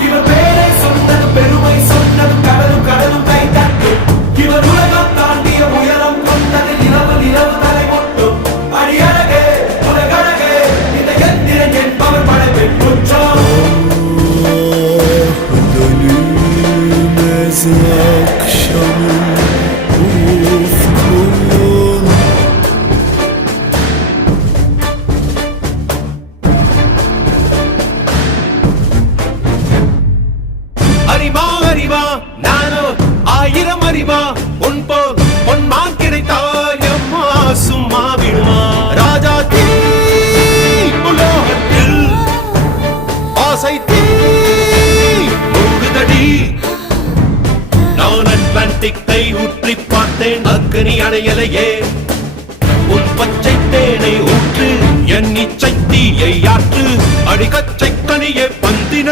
இவர் பேரை சொன்னது பெருமை சொன்னது கடலும் கடலும் கை தட்டும் இவர் உலகம் தாண்டிய உயரம் கொண்டது நிலவு நிலவு தலை மொட்டும் அடியழகே உலகழகே இந்த எந்திரன் என்பவர் படைப்பின் குற்றம் அறிவா அறிவா நானோ ஆயிரம் அறிவா உன் போல் பொன்மான் கிடைத்தாயம்மா சும்மா விடுமா ராஜா தீ உலோகத்தில் ஆசை தீ மூடுதடி நான் அட்லாண்டிக்கை ஊற்றி பார்த்தேன் அக்கனி அணையலையே உன் பச்சை தேனை ஊற்று என் இச்சை தீயை ஆற்று அடிக்கச்சை கனியே பந்தின